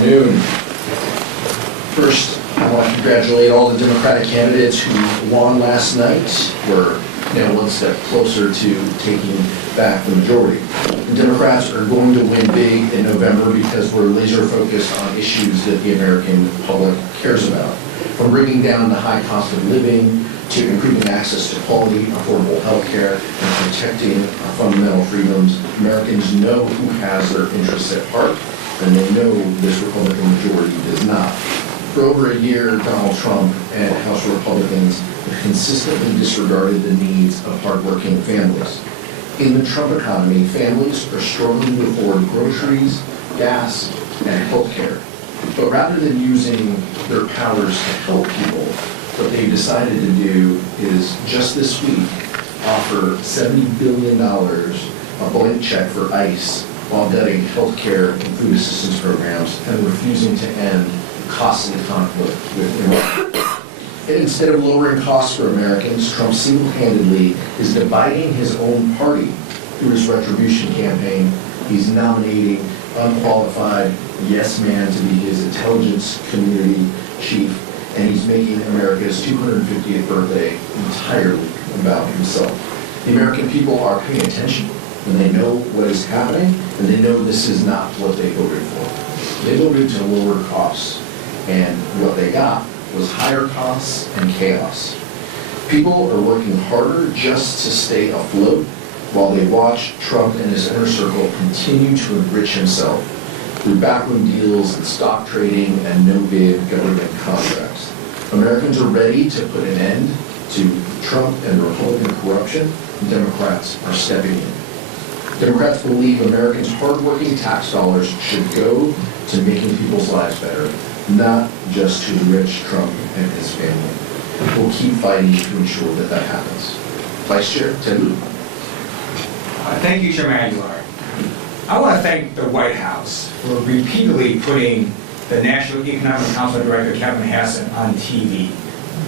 afternoon. First, I want to congratulate all the Democratic candidates who won last night. We're now one step closer to taking back the majority. The Democrats are going to win big in November because we're laser focused on issues that the American public cares about. From bringing down the high cost of living to improving access to quality, affordable health care, and protecting our fundamental freedoms, Americans know who has their interests at heart, and they know this Republican majority does not. For over a year, Donald Trump and House Republicans have consistently disregarded the needs of hardworking families. In the Trump economy, families are struggling to afford groceries, gas, and health care. But rather than using their powers to help people, what they've decided to do is, just this week, offer $70 billion a blank check for ICE while gutting health care and food assistance programs and refusing to end costly conflict with Iran. And instead of lowering costs for Americans, Trump single-handedly is dividing his own party through his retribution campaign. He's nominating unqualified yes man to be his intelligence community chief, and he's making America's 250th birthday entirely about himself. The American people are paying attention, and they know what is happening, and they know this is not what they voted for. They voted to lower costs, and what they got was higher costs and chaos. People are working harder just to stay afloat while they watch Trump and his inner circle continue to enrich himself through backroom deals and stock trading and no-bid government contracts. Americans are ready to put an end to Trump and Republican corruption, and Democrats are stepping in. Democrats believe Americans' hardworking tax dollars should go to making people's lives better, not just to enrich Trump and his family. We'll keep fighting to ensure that that happens. Vice Chair Tim. Thank you, Chairman Aguilar. I want to thank the White House for repeatedly putting the National Economic Council Director, Kevin Hassett, on TV,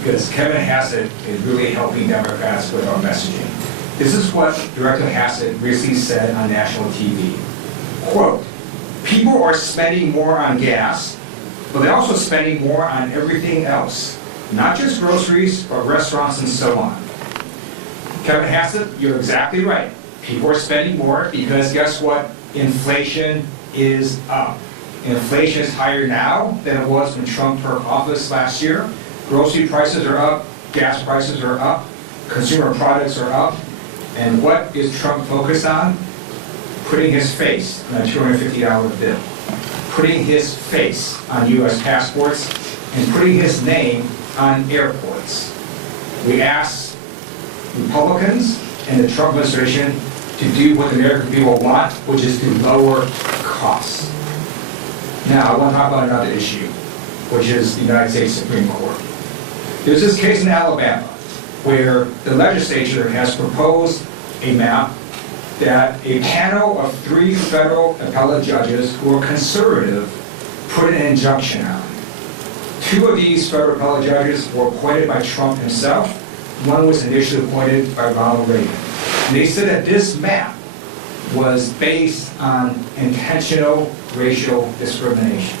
because Kevin Hassett is really helping Democrats with our messaging. This is what Director Hassett recently said on national TV. Quote, "People are spending more on gas, but they're also spending more on everything else, not just groceries, but restaurants and so on." Kevin Hassett, you're exactly right. People are spending more because guess what? Inflation is up. Inflation is higher now than it was when Trump took office last year. Grocery prices are up, gas prices are up, consumer products are up. And what is Trump focused on? Putting his face on a $250 bill, putting his face on U.S. passports, and putting his name on airports. We ask Republicans and the Trump administration to do what the American people want, which is to lower costs. Now, I want to talk about another issue, which is the United States Supreme Court. There's this case in Alabama where the legislature has proposed a map that a panel of 3 federal appellate judges who are conservative put an injunction on. 2 of these federal appellate judges were appointed by Trump himself. One was initially appointed by Ronald Reagan. And they said that this map was based on intentional racial discrimination.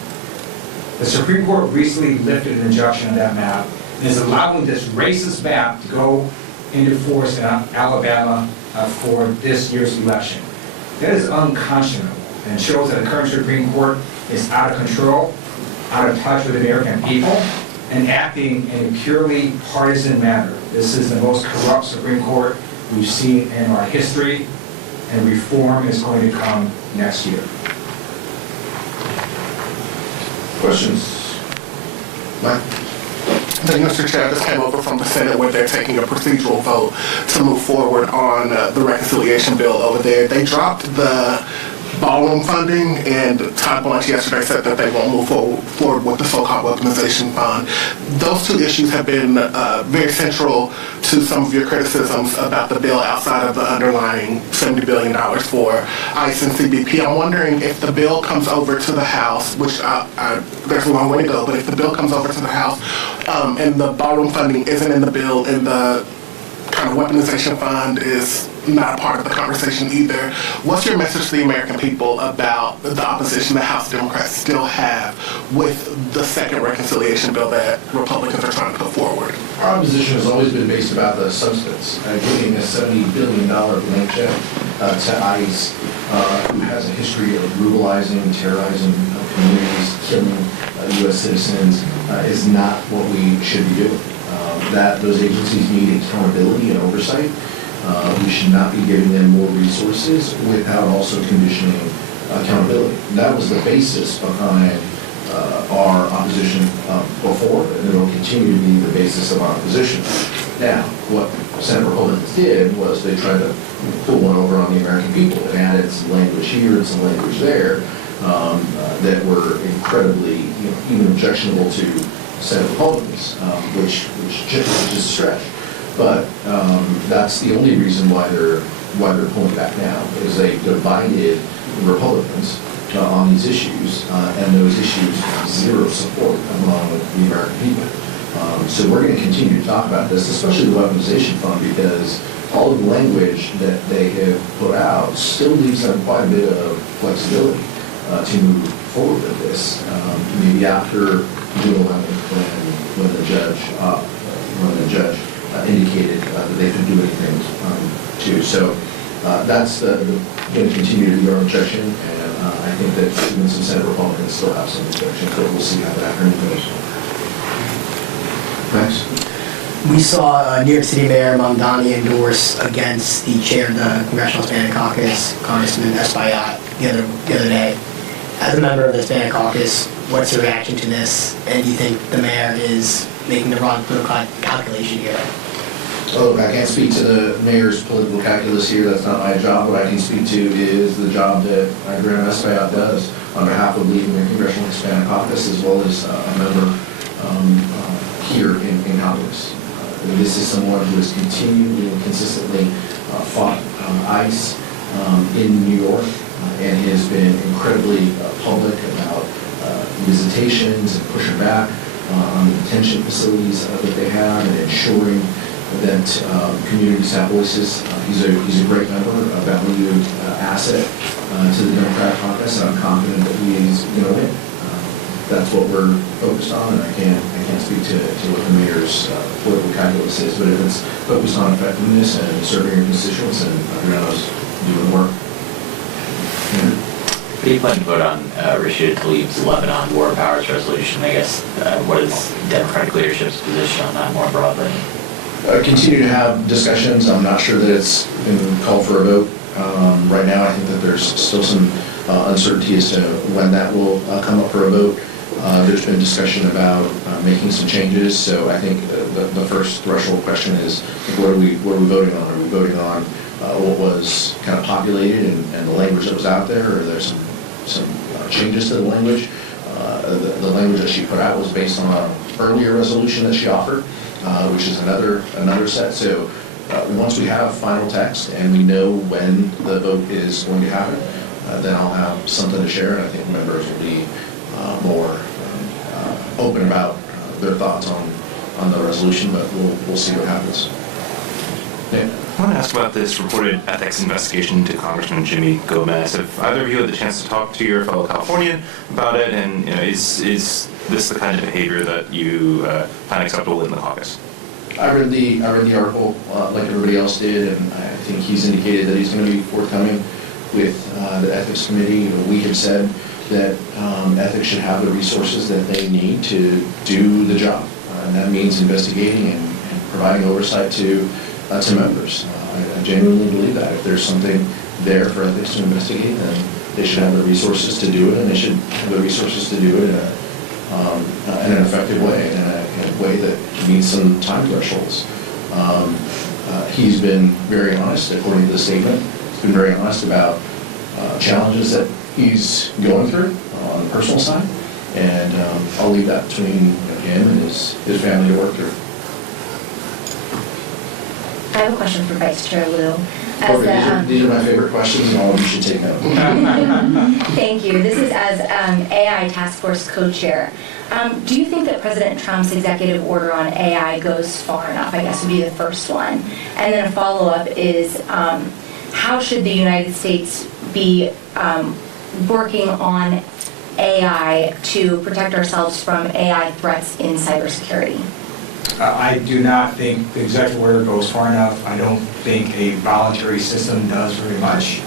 The Supreme Court recently lifted an injunction on that map and is allowing this racist map to go into force in Alabama for this year's election. That is unconscionable and shows that the current Supreme Court is out of control, out of touch with the American people, and acting in a purely partisan manner. This is the most corrupt Supreme Court we've seen in our history, and reform is going to come next year. Questions? Mike? Thank you, Mr. Chair. I just came over from the Senate where they're taking a procedural vote to move forward on the reconciliation bill over there. They dropped the ballroom funding, and Todd Blanche yesterday said that they won't move forward with the so-called weaponization fund. Those 2 issues have been very central to some of your criticisms about the bill outside of the underlying $70 billion for ICE and CBP. I'm wondering if the bill comes over to the House, which there's a long way to go, but if the bill comes over to the House and the ballroom funding isn't in the bill and the kind of weaponization fund is not a part of the conversation either. What's your message to the American people about the opposition that House Democrats still have with the second reconciliation bill that Republicans are trying to put forward? Our opposition has always been based about the substance, giving a $70 billion blank check to ICE, who has a history of brutalizing, terrorizing communities, killing U.S. citizens, is not what we should be doing. That those agencies need accountability and oversight. We should not be giving them more resources without also conditioning accountability. That was the basis behind our opposition before, and it will continue to be the basis of our opposition. Now, what Senate Republicans did was they tried to pull one over on the American people and added some language here and some language there that were incredibly, even objectionable to Senate Republicans, which is a stretch. But that's the only reason why they're pulling back now, is they divided Republicans on these issues, and those issues have zero support among the American people. So we're going to continue to talk about this, especially the weaponization fund, because all of the language that they have put out still leaves them quite a bit of flexibility to move forward with this. Maybe after June 11th, when the judge indicated that they could do anything too. So that's going to continue to be our objection, and I think that even some Senate Republicans still have some objections, but we'll see how that afternoon goes. Thanks. We saw New York City Mayor Mamdani endorse against the chair of the Congressional Hispanic Caucus, Congressman Espaillat, the other day. As a member of the Hispanic Caucus, what's your reaction to this? And do you think the mayor is making the wrong political calculation here? Well, look, I can't speak to the mayor's political calculus here. That's not my job. What I can speak to is the job that Graham Espaillat does on behalf of leading the Congressional Hispanic Caucus, as well as a member here in Congress. This is someone who has continually and consistently fought ICE in New York and has been incredibly public about visitations and pushing back on the detention facilities that they have and ensuring that communities have voices. He's a great member, a valued asset to the Democratic caucus, and I'm confident that he is going to win. That's what we're focused on, and I can't speak to what the mayor's political calculus is, but if it's focused on effectiveness and serving your constituents, and Adriano's doing the work. What do you plan to vote on Rashida Tlaib's Lebanon War Powers Resolution? I guess what is Democratic leadership's position on that more broadly? Continue to have discussions. I'm not sure that it's been called for a vote right now. I think that there's still some uncertainty as to when that will come up for a vote. There's been discussion about making some changes, so I think the first threshold question is, what are we voting on? Are we voting on what was kind of populated and the language that was out there, or are there some changes to the language? The language that she put out was based on an earlier resolution that she offered, which is another set. So once we have final text and we know when the vote is going to happen, then I'll have something to share, and I think members will be more open about their thoughts on the resolution, but we'll see what happens. Yeah. I want to ask about this reported ethics investigation into Congressman Jimmy Gomez. Have either of you had the chance to talk to your fellow Californian about it, and is this the kind of behavior that you find acceptable in the caucus? I read the article like everybody else did, and I think he's indicated that he's going to be forthcoming with the ethics committee. We have said that ethics should have the resources that they need to do the job, and that means investigating and providing oversight to members. I genuinely believe that if there's something there for ethics to investigate, then they should have the resources to do it, and they should have the resources to do it in an effective way, in a way that meets some time thresholds. He's been very honest, according to the statement. He's been very honest about challenges that he's going through on the personal side, and I'll leave that between him and his family to work through. I have a question for Vice Chair Liu. These are my favorite questions, and all of you should take note. Thank you. This is as AI Task Force co-chair. Do you think that President Trump's executive order on AI goes far enough? I guess would be the first one. And then a follow-up is, how should the United States be working on AI to protect ourselves from AI threats in cybersecurity? I do not think the executive order goes far enough. I don't think a voluntary system does very much.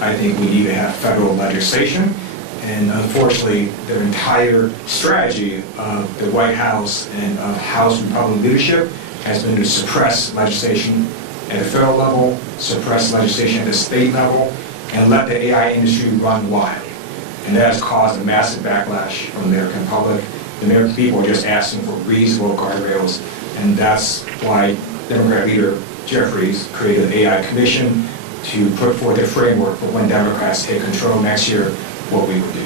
I think we need to have federal legislation. And unfortunately, the entire strategy of the White House and of House Republican leadership has been to suppress legislation at the federal level, suppress legislation at the state level, and let the AI industry run wild. And that has caused a massive backlash from the American public. The American people are just asking for reasonable guardrails, and that's why Democrat leader Jeffries created an AI commission to put forth a framework for when Democrats take control next year, what we would do.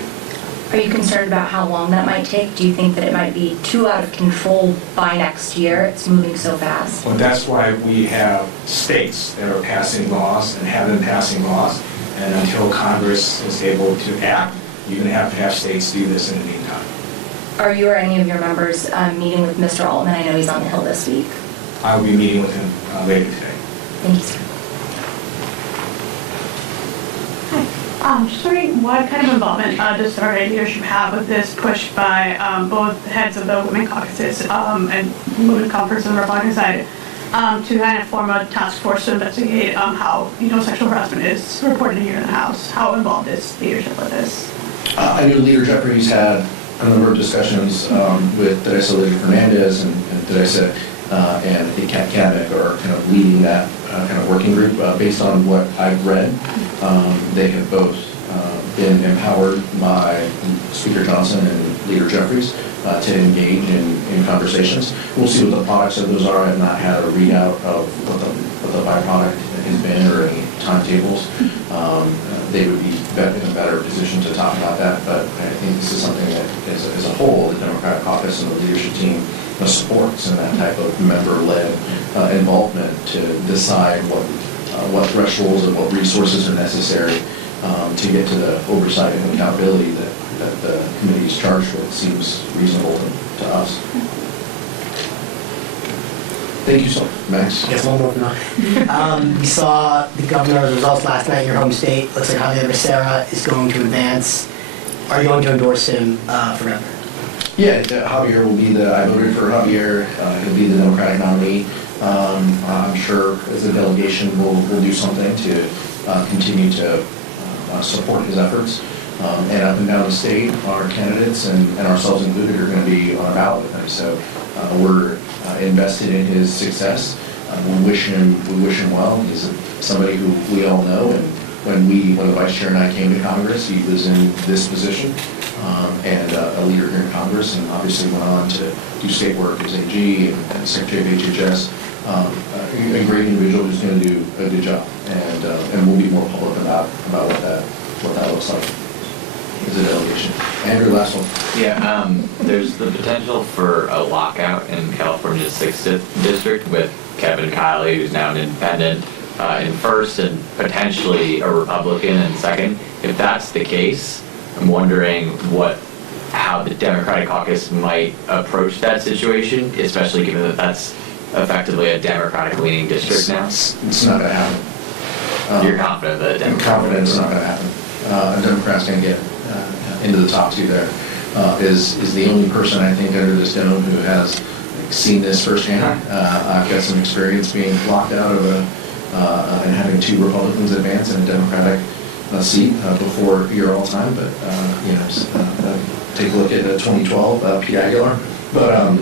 Are you concerned about how long that might take? Do you think that it might be too out of control by next year? It's moving so fast. Well, that's why we have states that are passing laws and have been passing laws, and until Congress is able to act, you're going to have states do this in the meantime. Are you or any of your members meeting with Mr. Altman? I know he's on the Hill this week. I will be meeting with him later today. Thank you, sir. Just wondering what kind of involvement does our leadership have with this push by both heads of the women caucuses and women conference on the Republican side to kind of form a task force to investigate how sexual harassment is reported here in the House? How involved is leadership with this? I know Leader Jeffries had a number of discussions with Teresa Lady Fernandez and Teresa and the cabinet are kind of leading that kind of working group. Based on what I've read, they have both been empowered by Speaker Johnson and Leader Jeffries to engage in conversations. We'll see what the products of those are. I have not had a readout of what the byproduct has been or any timetables. They would be in a better position to talk about that, but I think this is something that, as a whole, the Democratic caucus and the leadership team supports, and that type of member-led involvement to decide what thresholds and what resources are necessary to get to the oversight and accountability that the committee is charged with seems reasonable to us. Thank you so much, Max. I guess one more from we saw the governor's results last night in your home state. Looks like Javier Becerra is going to advance. Are you going to endorse him for governor? Yeah, Javier will be I voted for Javier. He'll be the Democratic nominee. I'm sure as a delegation we'll do something to continue to support his efforts. And up and down the state, our candidates and ourselves included are going to be on a ballot with him. So we're invested in his success. We wish him well. He's somebody who we all know, and when the vice chair and I came to Congress, he was in this position and a leader here in Congress, and obviously went on to do state work as AG and Secretary of HHS. A great individual who's going to do a good job, and we'll be more public about what that looks like as a delegation. Andrew, last one. Yeah, there's the potential for a lockout in California's 6th district with Kevin Kiley, who's now an independent, in first, and potentially a Republican in second. If that's the case, I'm wondering how the Democratic caucus might approach that situation, especially given that that's effectively a Democratic-leaning district now. It's not going to happen. You're confident that I'm confident it's not going to happen. A Democrat's going to get into the top two there. Is the only person I think under this dome who has seen this firsthand. I've got some experience being locked out of and having two Republicans advance in a Democratic seat before your all time. But take a look at 2012, Pete Aguilar. But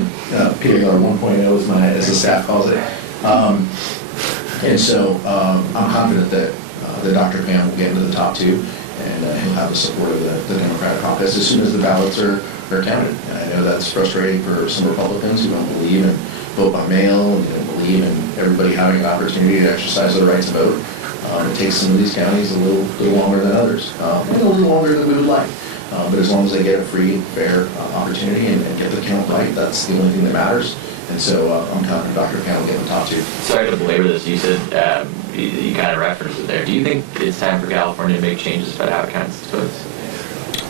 Pete Aguilar 1.0 as the staff calls it. And so I'm confident that Dr. Pham will get into the top two, and he'll have the support of the Democratic caucus as soon as the ballots are counted. And I know that's frustrating for some Republicans who don't believe in vote by mail and don't believe in everybody having an opportunity to exercise their right to vote. It takes some of these counties a little longer than others, and a little longer than we would like. But as long as they get a free, fair opportunity and get the count right, that's the only thing that matters. And so I'm confident Dr. Khan will get the top two. Sorry to belabor this. You said you kind of referenced it there. Do you think it's time for California to make changes about how it counts its votes?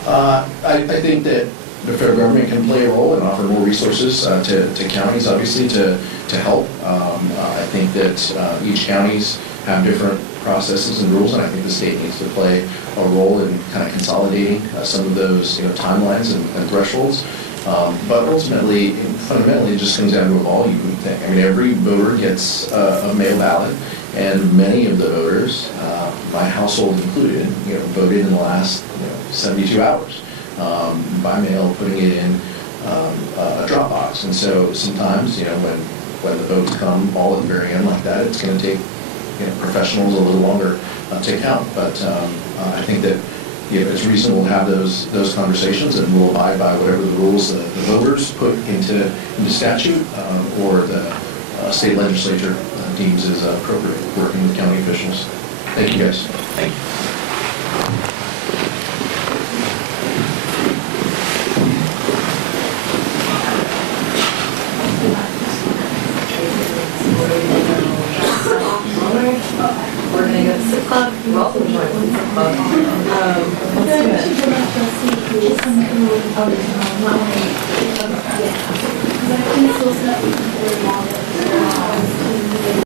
I think that the federal government can play a role and offer more resources to counties, obviously, to help. I think that each counties have different processes and rules, and I think the state needs to play a role in kind of consolidating some of those timelines and thresholds. But ultimately, fundamentally, it just comes down to a volume thing. I mean, every voter gets a mail ballot, and many of the voters, my household included, voted in the last 72 hours by mail, putting it in a drop box. And so sometimes, when the votes come all at the very end like that, it's going to take professionals a little longer to count. But I think that it's reasonable to have those conversations, and we'll abide by whatever the rules the voters put into statute or the state legislature deems is appropriate, working with county officials. Thank you, guys. Thank you. We're going to go to Sip Club. Welcome to join the Sip Club. Let's do it.